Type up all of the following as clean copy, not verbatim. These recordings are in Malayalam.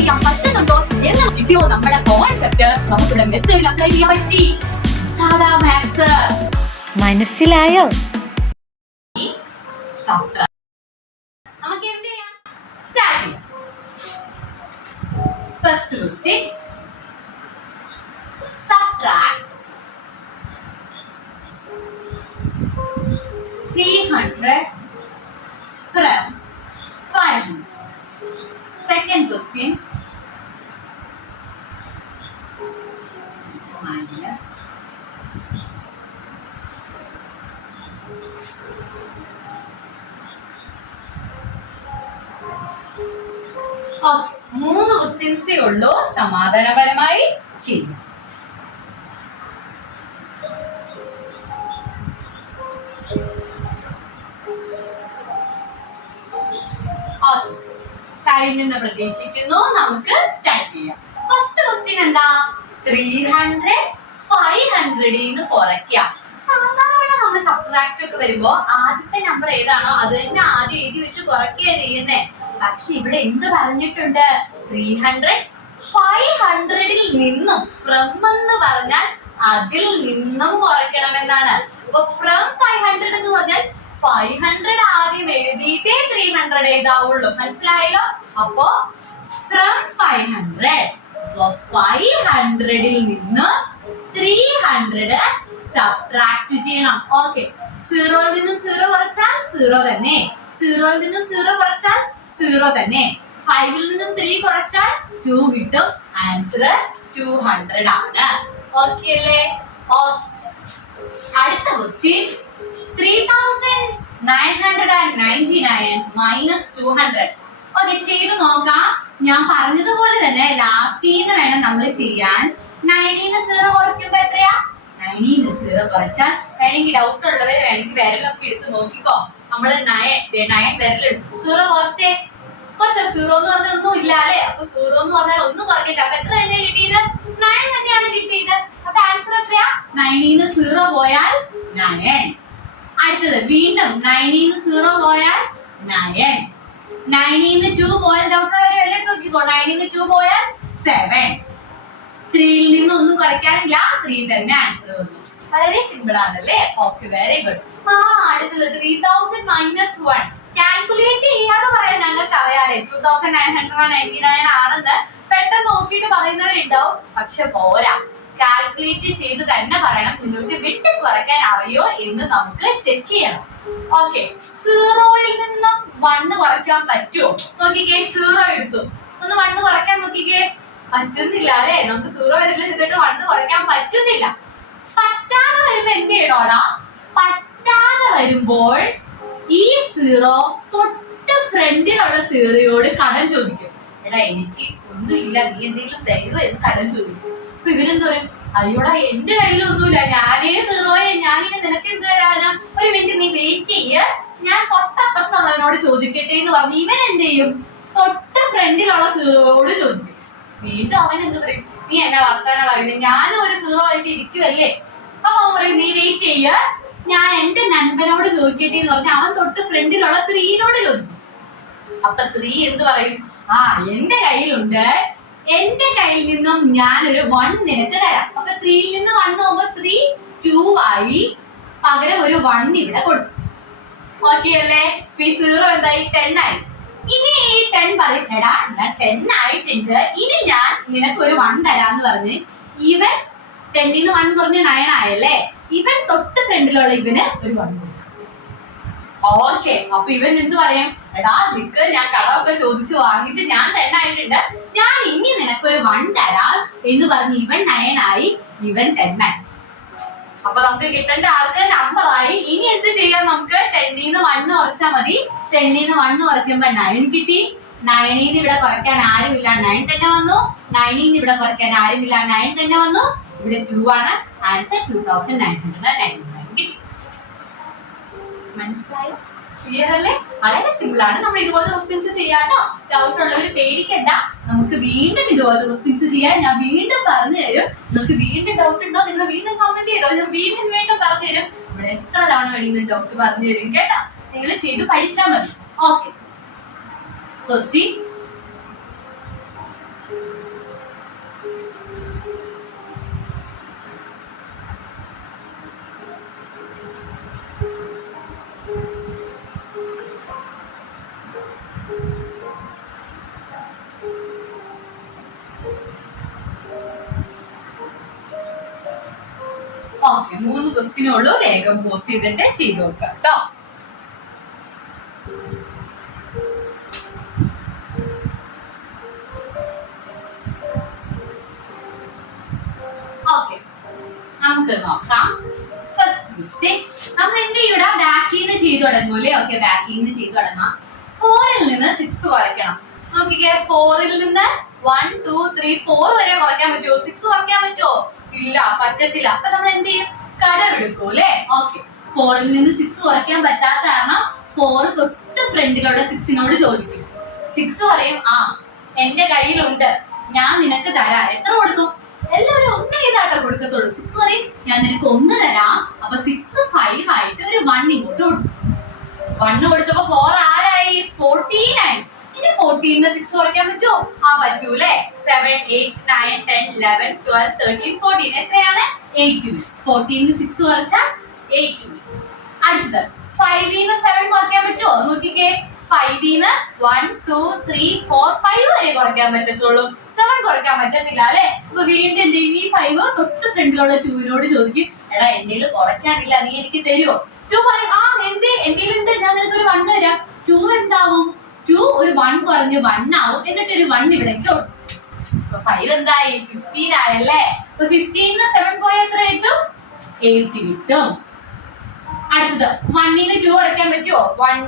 ചെയ്യാൻ പറ്റുന്നുണ്ടോ എന്ന് കിട്ടിയോ നമ്മുടെ കോൺസെപ്റ്റ് നമുക്കിവിടെ മെത്തേഡിൽ അപ്ലൈ ചെയ്യാൻ പറ്റി. സാധാ മാത്സ് മനസ്സിലായോ? നമുക്ക് എന്ത് ചെയ്യാം? സ്റ്റാർട്ട് ചെയ്യാം. First question, subtract 300 from 500. Second question, minus okay, 3 ക്വസ്റ്റ്യൻസേ ഉള്ളൂ. സമാധാനപരമായി ചെയ്യും. കഴിഞ്ഞെന്ന് പ്രതീക്ഷിക്കുന്നു. നമുക്ക് സ്റ്റാർട്ട് ചെയ്യാം. ഫസ്റ്റ് ക്വസ്റ്റ്യൻ എന്താ? 300 500 കുറയ്ക്കുക. സാധാരണ നമ്മൾ സബ്ട്രാക്ട് ഒക്കെ വരുമ്പോ ആദ്യത്തെ നമ്പർ ഏതാണോ അത് തന്നെ ആദ്യം എഴുതി വെച്ച് കുറയ്ക്കുക ചെയ്യുന്നേ. പക്ഷെ ഇവിടെ എന്ത് പറഞ്ഞിട്ടുണ്ട്? 300 500 നിന്നും, ഫ്രം എന്ന് പറഞ്ഞാൽ അതിൽ നിന്നും കുറയ്ക്കണമെന്നാണ്. അപ്പൊ ഫ്രം 500 എന്ന് പറഞ്ഞാൽ 500 ആദ്യം എഴുതിയിട്ടേ 300 എഴുതാവുള്ളൂ. മനസ്സിലായല്ലോ? അപ്പോ ഫ്രം 500, 500 നിന്ന് 300 സബ്ട്രാക്ട് ചെയ്യണം. ഓക്കെ, 0 നിന്നും 0 കുറച്ചാൽ 0 തന്നെ, 0 നിന്നും 0 കുറച്ചാൽ 0 തന്നെ, 5 നിന്നും 3 കുറച്ചാൽ 2 കിട്ടും. ആൻസർ 200 ആണ്. ഓക്കെ അല്ലേ? അടുത്ത ക്വസ്റ്റ്യൻ, 3999 minus 200. ഓക്കെ, ചെയ്ത് നോക്കാം. ഞാൻ പറഞ്ഞതുപോലെ തന്നെ ലാസ്റ്റീന്ന് വേണം നമ്മൾ ചെയ്യാൻ. 9 0 കുറയ്ക്കുമ്പോ എത്രയാ? 9 0 കുറച്ചാൽ, വേണമെങ്കിൽ ഡൗട്ട് ഉള്ളവര് വേണമെങ്കിൽ വിരലൊക്കെ എടുത്ത് നോക്കിക്കോ. നമ്മള് 9 വിരലെടുത്തു, 0 കുറച്ചേ, കുറച്ചോ 0 എന്ന് പറഞ്ഞാൽ ഒന്നും ഇല്ല അല്ലെ? അപ്പൊ 0 എന്ന് പറഞ്ഞാൽ ഒന്നും കുറഞ്ഞിട്ട് അപ്പൊ എത്ര തന്നെ കിട്ടിയത്? 9 തന്നെയാണ് കിട്ടിയത്. അപ്പൊ ആൻസർ എത്രയാ? 9 0 പോയാൽ 9. അടുത്തത് വീണ്ടും 9 0 പോയാൽ 9, 9 2 പോയാൽ ഡൗട്ട് ഉള്ളവരെ എല്ലാം നോക്കിക്കോ. 9 2 പോയാൽ 7. 3 നിന്ന് ഒന്നും കുറയ്ക്കാനില്ല, 3 തന്നെ ആൻസർ വന്നു. വളരെ സിമ്പിൾ ആണല്ലേ? Okay, very good. അടുത്തത് 3000 minus 1. കാൽക്കുലേറ്റ് ചെയ്യാതെ പറയാൻ ഞങ്ങൾക്ക് അറിയാലേ 2999 ആണെന്ന് പെട്ടെന്ന് നോക്കിയിട്ട് പറയുന്നവരുണ്ടാവും. പക്ഷെ പോരാ, കാൽക്കുലേറ്റ് ചെയ്ത് തന്നെ പറയണം. നിങ്ങൾക്ക് വിട്ട് കുറയ്ക്കാൻ അറിയോ എന്ന് നമുക്ക് ചെക്ക് ചെയ്യണം. ഓക്കെ, 0യിൽ നിന്നും 1 കുറയ്ക്കാൻ പറ്റുമോ? നോക്കിക്കേ, 0 എടുത്തു, ഒന്ന് 1 കുറയ്ക്കാൻ നോക്കിക്കേ. പറ്റുന്നില്ല അല്ലെ? നമുക്ക് 0 വരല് എടുത്തിട്ട് 1 കുറയ്ക്കാൻ പറ്റുന്നില്ല. പറ്റാതെ വരുമ്പോ എന്ത് ചെയ്യണോടാ? പറ്റാതെ വരുമ്പോൾ ഈ 0 തൊട്ട് ഫ്രണ്ടിലുള്ള 0യോട് കടം ചോദിക്കും. എടാ എനിക്ക് ഒന്നുമില്ല, നീ എന്തെങ്കിലും തരുമോ എന്ന് കടം ചോദിക്കും. അപ്പൊ ഇവരെന്ത് പറയും? അയ്യോടാ എന്റെ കയ്യിലൊന്നുമില്ല, ഞാനേ 0, ഞാനിനി നിനക്ക് എന്ത് തരാനാ? ഒരു മിനിറ്റ് നീ വെയിറ്റ് ചെയ്യ, ഞാൻ തൊട്ടപ്പുറത്തുള്ളവനോട് ചോദിക്കട്ടെ എന്ന് പറഞ്ഞു ഇവൻ എന്ത് ചെയ്യും? തൊട്ട് ഫ്രണ്ടിലുള്ള 0യോട് ചോദിക്കും. വീണ്ടും അവൻ എന്ത് പറയും? നീ എന്നെ വർത്താനം പറയുന്നത്, ഞാനും ഒരു 0 ആയിട്ട് ഇരിക്കുവല്ലേ. അപ്പൊ അവൻ പറയും നീ വെയിറ്റ് ചെയ്യ, ഞാൻ എന്റെ നൻപനോട് ചോദിക്കട്ടെ എന്ന് പറഞ്ഞ അവൻ തൊട്ട് ഫ്രണ്ടിലുള്ള 3നോട് ചോദിക്കും. അപ്പൊ 3 എന്ത് പറയും? എന്റെ കയ്യിലുണ്ട്, എന്റെ കയ്യിൽ നിന്നും ഞാനൊരു 1 നിനക്ക് തരാം. അപ്പൊ 3യിൽ നിന്ന് 1 പോകുമ്പോ 3 2 ആയി, പകരം ഒരു 1 ഇവിടെ കൊടുത്തു. ഓക്കെ അല്ലേ? 0 എന്തായി? 10 ആയി. ഇനി ഈ 10 പറയും, എടാ ഞാൻ 10 ആയിട്ടുണ്ട്, ഇനി ഞാൻ നിനക്കൊരു 1 തരാന്ന് പറഞ്ഞ് ഇവൻ 10ൽ നിന്ന് 1 കുറഞ്ഞ് 9 ആയല്ലേ, ഇവൻ തൊട്ട് ഫ്രണ്ടിലുള്ള ഇവന് ഒരു 1 കൊടുക്കും. ഓക്കെ, അപ്പൊ ഇവൻ എന്ത് പറയും? എടാ നിക്ക്, ഞാൻ കടമൊക്കെ ചോദിച്ചു വാങ്ങിച്ച് ഞാൻ 10 ആയിട്ടുണ്ട്, ഞാൻ ഇനി നിനക്കൊരു 1 തരാം എന്ന് പറഞ്ഞ് ഇവൻ 9 ആയി, ഇവൻ 10 ആയി. അപ്പൊ നമുക്ക് കിട്ടേണ്ട ആൾക്ക് നമ്പർ ആയി. ഇനി എന്ത് ചെയ്യാം? നമുക്ക് 10ൽ നിന്ന് 1 കുറച്ചാൽ മതി. 10ൽ നിന്ന് 1 കുറയ്ക്കുമ്പോ 9 കിട്ടി. 9ൽ നിന്ന് ഇവിടെ കുറയ്ക്കാൻ ആരുമില്ല, 9 തന്നെ വന്നു. 9ൽ നിന്ന് ഇവിടെ കുറയ്ക്കാൻ ആരുമില്ല, 9 തന്നെ വന്നു. ഇവിടെ 2 ആണ്. ആൻസർ 2999 കിട്ടി. മനസ്സിലായോ? ക്ലിയർ അല്ലേ? വളരെ സിമ്പിൾ ആണ്. നമ്മൾ ഇതുപോലെ ക്വസ്റ്റ്യൻസ് ചെയ്യാട്ടോ. ഡൗട്ട് ഉള്ളവർ പേടിക്കണ്ട, നമുക്ക് വീണ്ടും ഇതുപോലെ ക്വസ്റ്റ്യൻസ് ചെയ്യാൻ ഞാൻ വീണ്ടും പറഞ്ഞു തരും. നിങ്ങൾക്ക് വീണ്ടും ഡൗട്ട് ഉണ്ടോ നിങ്ങൾ വീണ്ടും കമന്റ് ചെയ്തോ, ഞാൻ വീണ്ടും പറഞ്ഞു തരും. ഇവിടെ എത്ര തവണ വേണമെങ്കിലും ഡൗട്ട് പറഞ്ഞു തരും കേട്ടോ. നിങ്ങൾ ചെയ്ത് പഠിച്ചാൽ മതി. ഓക്കെ, ക്വസ്റ്റ്യൻ ഓക്കെ 3 ക്വസ്റ്റ്യനേ ഉള്ളൂ. വേഗം പോസ് ചെയ്തിട്ട് ചെയ്ത് നോക്കാം കേട്ടോ. ഓക്കെ നമുക്ക് നോക്കാം. ഫസ്റ്റ് ക്വസ്റ്റ്യൻ നമ്മൾ എന്ത് ചെയ്യൂടാ, ബാക്കിന്ന് ചെയ്തു തുടങ്ങൂലേ. ഓക്കെ ബാക്കിന്ന് ചെയ്തു തുടങ്ങാം. 4ൽ നിന്ന് 6 കുറയ്ക്കണം. നോക്കിക്കേ 4ൽ നിന്ന് 1 2 3 4 വരെ കുറയ്ക്കാൻ പറ്റുമോ? 6 കുറയ്ക്കാൻ പറ്റുമോ? ഇല്ല, പറ്റത്തില്ല. അപ്പൊ നമ്മൾ എന്ത് ചെയ്യും, കടമെടുക്കും അല്ലേ. ഓക്കെ 4ൽ നിന്ന് 6 കുറയ്ക്കാൻ പറ്റാത്ത കാരണം 4 തൊട്ട് ഫ്രണ്ടിലുള്ള 6നോട് ചോദിക്കും. 6 പറയും ആ എന്റെ കയ്യിലുണ്ട്, ഞാൻ നിനക്ക് തരാം. എത്ര കൊടുക്കും? എല്ലാവരും ഒന്ന് ചെയ്താട്ടോ കൊടുക്കത്തുള്ളൂ. 6 പറയും ഞാൻ നിനക്ക് 1 തരാം. അപ്പൊ 6 5 ആയിട്ട് ഒരു 1 ഇങ്ങോട്ട് കൊടുക്കും. 1 കൊടുത്തപ്പോ 4 ആരായി? 14 ആയി. ഇനി 14 6 കുറയ്ക്കാൻ പറ്റുമോ? ആ പറ്റൂലേ. 7 8 9 10 11 12 13 14 എത്രയാണ്? 8. 14 6 കുറച്ചാൽ 8. അടുത്തത് 5 7 കുറയ്ക്കാൻ പറ്റുമോ? നോക്കിക്കേ 5 1 2 3 4 5 വരെ കുറയ്ക്കാൻ പറ്റത്തുള്ളൂ. 7 കുറയ്ക്കാൻ പറ്റത്തില്ല അല്ലെ. അപ്പൊ വീണ്ടും എന്ത് ചെയ്യും, ഈ 5 തൊട്ട് ഫ്രണ്ടിലുള്ള 2നോട് ചോദിക്കും, എടാ എന്റെ കുറയ്ക്കാനില്ല, നീ എനിക്ക് തരുമോ? 2 പറയും ആ എന്തേ എന്റെ ഉണ്ട്, ഞാൻ നിനക്ക് ഒരു 1 തരാം. 2 എന്താവും? 2 ഒരു 1 കുറഞ്ഞ് 1 ആവും. എന്നിട്ട് ഒരു 1 ഇവിടേക്ക് കൊടുക്കും. അപ്പൊ 5 എന്തായി? 15 ആയല്ലേ. അപ്പൊ 15 7 പോയ എത്ര കിട്ടും? 8 കിട്ടും. അടുത്തത് 1 2 കുറയ്ക്കാൻ പറ്റുമോ? 1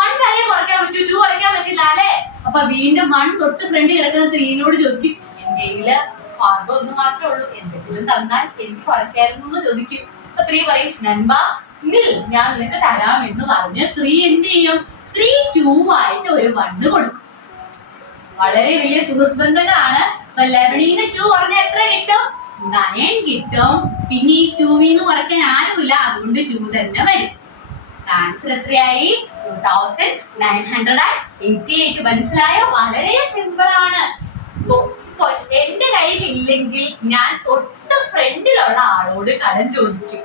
1 വരെ കുറയ്ക്കാൻ പറ്റുമോ? 2 കുറയ്ക്കാൻ പറ്റില്ല അല്ലെ. അപ്പൊ വീണ്ടും 1 തൊട്ട് ഫ്രണ്ട് കിടക്കുന്ന 3നോട് ചോദിക്കും, എന്തെങ്കില് മാർഗം ഒന്ന് മാത്രമേ ഉള്ളൂ, എന്തെങ്കിലും തന്നാൽ എനിക്ക് കുറയ്ക്കായിരുന്നു എന്ന് ചോദിക്കും. അപ്പൊ 3 പറയും നൻപാ നിൽ, ഞാൻ നിനക്ക് തരാം എന്ന് പറഞ്ഞ് 3 എന്ത് ചെയ്യും? 3 2 ആയിട്ട് ഒരു 1 കൊടുക്കും. വളരെ വലിയ സുഹൃത്ത് ബന്ധങ്ങളാണ്. അപ്പൊ 11 2 പറഞ്ഞാൽ എത്ര കിട്ടും? 9 കിട്ടും. പിന്നെ ഈ 2 കുറയ്ക്കാൻ ആരുമില്ല, അതുകൊണ്ട് 2 തന്നെ വരും. ആൻസർ എത്രയായി? 2988. മനസ്സിലായോ? വളരെ സിമ്പിൾ ആണ്. എന്റെ കയ്യിൽ ഇല്ലെങ്കിൽ ഞാൻ തൊട്ട് ഫ്രണ്ടിലുള്ള ആളോട് കടം ചോദിക്കും.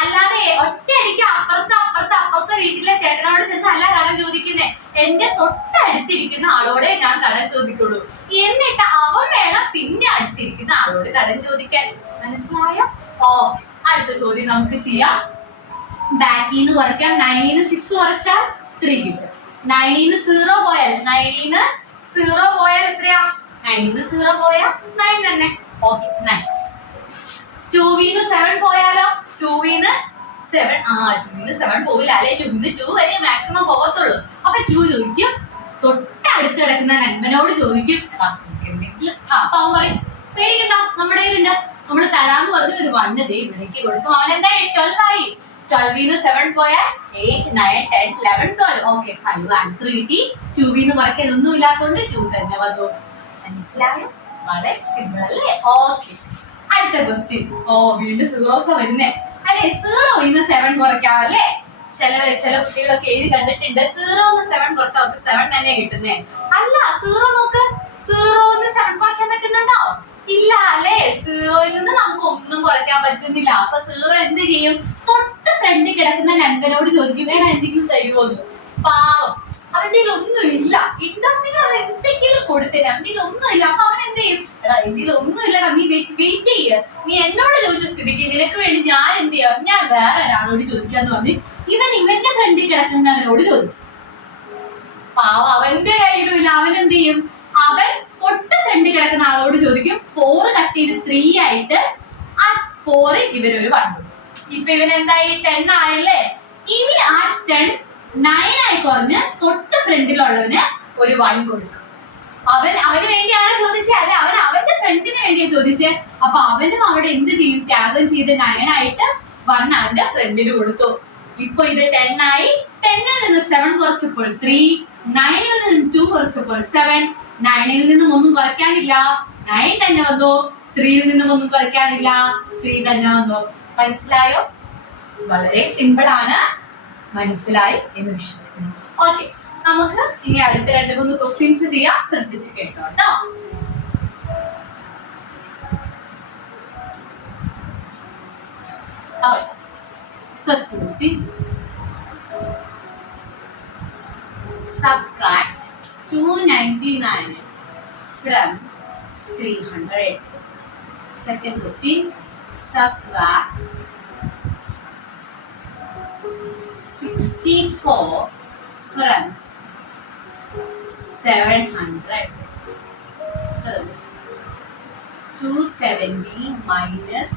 അല്ലാതെ ഒറ്റയടിക്ക് അപ്പുറത്തെ വീട്ടിലെ ചേട്ടനോട് ചെന്ന് അല്ല കടം ചോദിക്കുന്നേ. എന്റെ തൊട്ടടുത്തിരിക്കുന്ന ആളോടെ ഞാൻ കടം ചോദിക്കുള്ളൂ. എന്നിട്ട് അവൻ വേണം പിന്നെ അടുത്തിരിക്കുന്ന ആളോട് കടം ചോദിക്കാൻ. മനസ്സിലായോ? ഓക്കെ അടുത്ത ചോദ്യം നമുക്ക് ചെയ്യാം. ബാക്കിന്ന് കുറയ്ക്കാം. 9 6 കുറച്ചാൽ 3 കിട്ടും. 9 0 പോയാൽ 9 0 പോയാൽ എത്രയാ? 9 0 പോയാൽ 9 തന്നെ. ഓക്കെ 9. 2 7 പോയാലോ? 2 7 2 7 പോവില്ല അല്ലെ. 2 വരെ മാക്സിമം പോകത്തുള്ളൂ. അപ്പൊ 2 ചോദിക്കും, തൊട്ടടുത്ത് കിടക്കുന്ന നൻപനോട് ചോദിക്കും, എന്തെങ്കിലും അപ്പൊ അവൻ പറയും പേടിക്കണ്ട, നമ്മുടെ കയ്യിലുണ്ട്, നമ്മൾ തരാന്ന് പറഞ്ഞ് ഒരു 1 ദേ ഇവിടേക്ക് കൊടുക്കും. അവൻ എന്തായി? 12 ആയി. 12 7 പോയാൽ 8 9 10 11 12. ഓക്കെ 5 ആൻസർ കിട്ടി. 2 കുറയ്ക്കാൻ ഒന്നും ഇല്ലാത്തതുകൊണ്ട് 2 തന്നെ വന്നു. മനസ്സിലായോ? വളരെ സിമ്പിൾ അല്ലേ. ഓക്കെ അടുത്ത ക്വസ്റ്റ്യൻ. വീണ്ടും സീറോസ വരുന്നേ അല്ലെ. 0 7 കുറയ്ക്കാം അല്ലേ. ചില കുട്ടികളൊക്കെ എഴുതി കണ്ടിട്ടുണ്ട് 0 7 കുറച്ചാൽ അവർക്ക് 7 തന്നെ കിട്ടുന്നേ. അല്ല 0 നോക്ക്, 0 7 കുറയ്ക്കാൻ പറ്റുന്നുണ്ടോ? ഇല്ല അല്ലെ. 0ൽ നിന്ന് നമുക്ക് ഒന്നും കുറയ്ക്കാൻ പറ്റുന്നില്ല. അപ്പൊ 0 എന്ത് ചെയ്യും? തൊട്ട് ഫ്രണ്ടിൽ കിടക്കുന്ന നമ്പനോട് ചോദിക്കും, വേണം എന്തെങ്കിലും തരുമോന്ന്. പാവം അവന്റെ ഒന്നും ഇല്ല, ഉണ്ടെങ്കിൽ അവൻ എന്തെങ്കിലും കൊടുത്തരാം. എന്തെങ്കിലും ഒന്നും ഇല്ല. അപ്പൊ അവൻ എന്ത് ചെയ്യും? എടാ എന്തെങ്കിലും ഒന്നും ഇല്ലടാ, നീ വെയിറ്റ് ചെയ്യ, നീ എന്നോട് ചോദിച്ച സ്ഥിതിക്ക് നിനക്ക് വേണ്ടി ഞാൻ എന്ത് ചെയ്യാം, ഞാൻ വേറെ ഒരാളോട് ചോദിക്കാന്ന് പറഞ്ഞ് ഇവന്റെ ഫ്രണ്ടിൽ കിടക്കുന്നവനോട് ചോദിക്കും. പാവം അവന്റെ കയ്യിലും ഇല്ല. അവൻ എന്ത് ചെയ്യും? അവൻ തൊട്ട് ഫ്രണ്ടിൽ കിടക്കുന്ന ആളോട് ചോദിക്കും. 4 കട്ട് ചെയ്ത് 3 ആയിട്ട് ആ 4 ഇവനൊരു 1 കൊടുക്കും. ഇപ്പൊ ഇവൻ എന്തായി? 10 ആയല്ലേ. ഇനി ആ 10 9 ആയി കുറഞ്ഞ് തൊട്ട് ഫ്രണ്ടിലുള്ളവന് ഒരു 1 കൊടുക്കും. അവന് വേണ്ടിയാണ് ചോദിച്ചത് അല്ലെ. അവന്റെ ഫ്രണ്ടിന് വേണ്ടിയാ ചോദിച്ചേ. അപ്പൊ അവനും അവിടെ എന്ത് ചെയ്യും? ത്യാഗം ചെയ്ത് 9 ആയിട്ട് 1 അവന്റെ ഫ്രണ്ടിന് കൊടുത്തു. ഇപ്പൊ ഇത് 10 ആയി. 10ൽ നിന്ന് 7 കുറച്ചപ്പോൾ 3, 9ൽ നിന്ന് 2 കുറച്ചപ്പോൾ 7, 9ൽ നിന്നും ഒന്നും കുറയ്ക്കാനില്ല, 9 തന്നെ വന്നു. 3ൽ നിന്നും ഒന്നും കുറയ്ക്കാനില്ല, 3 തന്നെ വന്നു. മനസ്സിലായോ? വളരെ സിമ്പിൾ ആണ്. മനസ്സിലായി എന്ന് വിശ്വസിക്കുന്നു. ഓക്കെ നമുക്ക് ഇനി അടുത്ത 2-3 ക്വസ്റ്റ്യൻസ് ചെയ്യാം. ശ്രദ്ധിച്ച് കേട്ടോ കേട്ടോ. First question. Subtract 299 from 300. Second question. subtract 64 from 700. 270 minus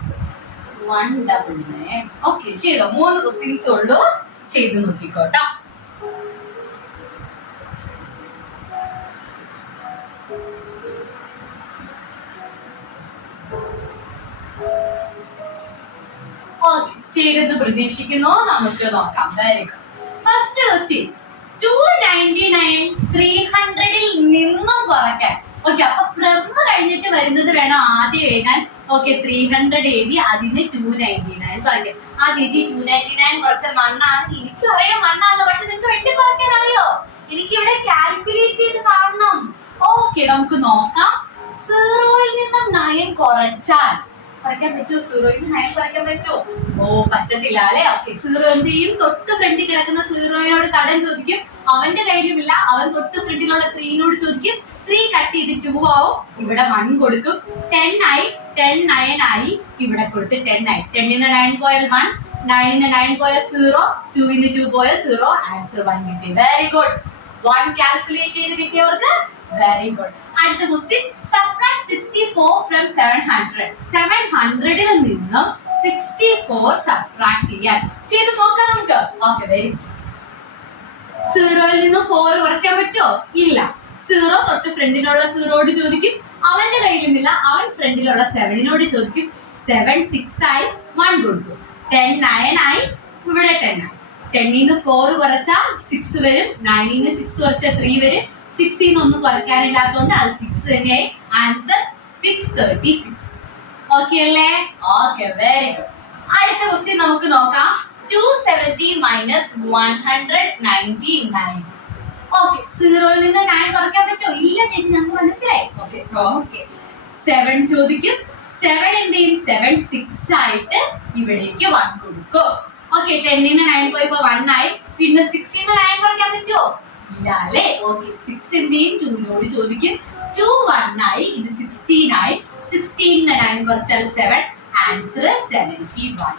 199. Okay ചെയ്തോ, 3 ക്വസ്റ്റ്യൻസ് ഉള്ളൂ, ചെയ്ത് നോക്കിക്കോട്ടോ. ഓക്കെ ചെയ്തെന്ന് പ്രതീക്ഷിക്കുന്നു. നമുക്ക് നോക്കാം. Very good. ഫസ്റ്റ് ക്വസ്റ്റ്യൻ 299 300-ൽ നിന്നും കുറയ്ക്കാൻ. ഓക്കെ, അപ്പൊ ഫ്രം കഴിഞ്ഞിട്ട് വരുന്നത് വേണം ആദ്യം എഴുതാൻ. ഓക്കെ, 300 എഴുതി അതിന് 299 കുറയ്ക്കാം. ആ ചേച്ചി 299 കുറച്ചാൽ മണ്ണാണ്. എനിക്കറിയാം മണ്ണാന്ന്, പക്ഷെ നിങ്ങൾക്ക് വെട്ടി കുറയ്ക്കാൻ അറിയോ? എനിക്ക് ഇവിടെ കാൽക്കുലേറ്റ് ചെയ്ത് കാണണം. ഓക്കെ, നമുക്ക് നോക്കാം. 0-ൽ നിന്നും 9 കുറച്ചാൽ കുറയ്ക്കാൻ പറ്റുമോ? 0-ൽ നിന്ന് 9 കുറയ്ക്കാൻ പറ്റുമോ? ഓ, പറ്റത്തില്ല അല്ലെ. ഓക്കെ, 0 എന്ത് ചെയ്യും? തൊട്ട് ഫ്രണ്ടിൽ കിടക്കുന്ന 0-നോട് കടം ചോദിക്കും. അവന്റെ കയ്യിലുമില്ല. അവൻ തൊട്ട് ഫ്രണ്ടിലുള്ള 3-നോട് ചോദിക്കും. 3 കട്ട് ചെയ്ത് 2 ആവും. ഇവിടെ 1 കൊടുക്കും. 10 ആയി. 10 9 ആയി. ഇവിടെ കൊടുത്ത് 10 ആയി. 10-ന്ന് 9 പോയാൽ 1, 9-ന്ന് 9 പോയാൽ 0, 2-ന്ന് 2 പോയാൽ 0. ആൻസർ 1 കിട്ടി. Very good. 1 കാൽക്കുലേറ്റ് ചെയ്ത് കിട്ടിയവർക്ക് വെരി ഗുഡ്. അടുത്ത ക്വസ്റ്റ്യൻ സബ്ട്രാക്ട് 64 ഫ്രം 700. 700-ൽ നിന്നും 64 സബ്ട്രാക്ട് ചെയ്യാൻ. ചെയ്ത് നോക്കാം നമുക്ക്. Okay, very good. 0-ൽ നിന്നും 4 കുറയ്ക്കാൻ പറ്റുമോ? ഇല്ല. 0 തൊട്ട് ഫ്രണ്ടിലുള്ള 0-ഓട് ചോദിക്കും. അവന്റെ കയ്യിലുമില്ല. അവൻ ഫ്രണ്ടിലുള്ള 7-നോട് ചോദിക്കും. 7 6 ആയി. 1 കൊടുത്തു. 10 9 ആയി. ഇവിടെ 10 ആയി. 10-ന്ന് 4 കുറച്ചാൽ 6 വരും. 9-ന്ന് 6 കുറച്ചാൽ 3 വരും. 6-ന്ന് ഒന്നും കുറയ്ക്കാനില്ലാത്തതുകൊണ്ട് അത് 6 തന്നെയായി. ആൻസർ 636. ഓക്കെ അല്ലേ? Okay, very good. അടുത്ത ക്വസ്റ്റ്യൻ നമുക്ക് നോക്കാം. 270 minus 199. ഓക്കെ, 0-ൽ നിന്ന് 9 കുറയ്ക്കാൻ പറ്റുമോ? ഇല്ല ചേച്ചി, ഞങ്ങൾക്ക് മനസ്സിലായി. ഓക്കെ ഓക്കെ, 7 ചോദിക്കും. 7 എന്ത് ചെയ്യും? 7 6 ആയിട്ട് ഇവിടേക്ക് 1 കൊടുക്കും. ഓക്കെ, 10-ന്ന് 9 പോയപ്പോ 1 ആയി. പിന്നെ 6-ന്ന് 9 കുറയ്ക്കാൻ പറ്റുമോ? ഇല്ല അല്ലേ. ഓക്കെ, 6 എന്ത് ചെയ്യും? 2-നോട് ചോദിക്കും. 2 1 ആയി. ഇത് 16 ആയി. 16-ന്ന് 9 കുറച്ചാൽ 7. ആൻസർ 71.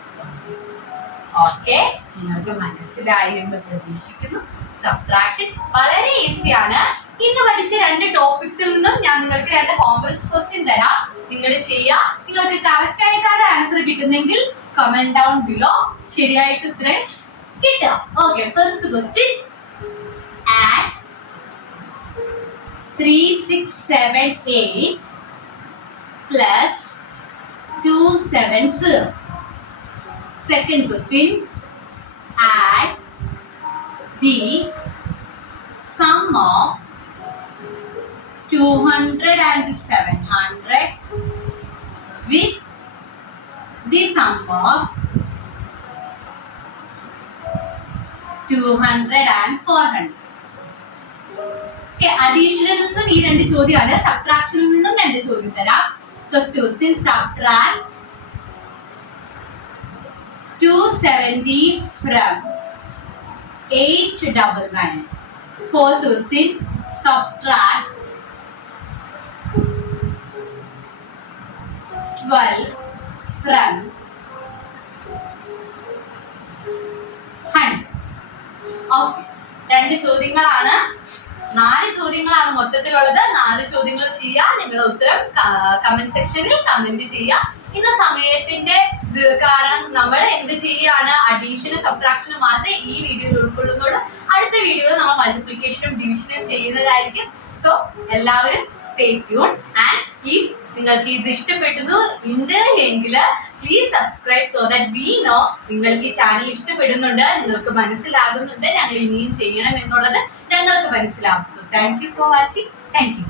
ഓക്കെ, നിങ്ങൾക്ക് മനസ്സിലായി എന്ന് പ്രതീക്ഷിക്കുന്നു. സബ്ട്രാക്ഷൻ വളരെ ഈസിയാണ്. ഇന്ന് പഠിച്ച 2 ടോപ്പിക്സിൽ നിന്നും ഞാൻ നിങ്ങൾക്ക് 2 ഹോംവർക്ക് ക്വസ്റ്റ്യൻ തരാം. നിങ്ങൾ ചെയ്യാം. നിങ്ങൾക്ക് കറക്റ്റ് ആയിട്ടാണ് ആൻസർ കിട്ടുന്നെങ്കിൽ കമന്റ് ഡൗൺ ബിലോ ശരിയായിട്ട് ഉത്തരം കിട്ടാം. Okay, first question add 3678 plus 270. Second question, add the sum of 200 and 700 with the sum of 200 and 400. അഡീഷനിൽ നിന്നും ഈ 2 ചോദ്യമാണ്. സബ്ട്രാക്ഷനിൽ നിന്നും 2 ചോദ്യം തരാം. First question subtract 270 from 899. Fourth question subtract 12 from 100. Okay, 2 ചോദ്യങ്ങളാണ്. 4 ചോദ്യങ്ങളാണ് മൊത്തത്തിലുള്ളത്. 4 ചോദ്യങ്ങൾ ചെയ്യുക. നിങ്ങളുടെ ഉത്തരം കമന്റ് സെക്ഷനിൽ കമന്റ് ചെയ്യുക. ഇന്ന സമയത്തിന്റെ കാരണം നമ്മൾ എന്ത് ചെയ്യാണ്? അഡീഷനും സബ്ട്രാക്ഷനും മാത്രമേ ഈ വീഡിയോയിൽ ഉൾക്കൊള്ളുന്നുള്ളൂ. അടുത്ത വീഡിയോയിൽ നമ്മൾ മൾട്ടിപ്ലിക്കേഷനും ഡിവിഷനും ചെയ്യുന്നതായിരിക്കും. സോ എല്ലാവരും സ്റ്റേ ട്യൂൺ. ആൻഡ് ഇഫ് നിങ്ങൾക്ക് ഇത് ഇഷ്ടപ്പെടുന്നു ഉണ്ട് എങ്കിൽ please subscribe so that we know നിങ്ങൾക്ക് ഈ ചാനൽ ഇഷ്ടപ്പെടുന്നുണ്ട്, നിങ്ങൾക്ക് മനസ്സിലാകുന്നുണ്ട്, ഞങ്ങൾ ഇനിയും ചെയ്യണം എന്നുള്ളത് ഞങ്ങൾക്ക് മനസ്സിലാവും. So thank you for watching. Thank you.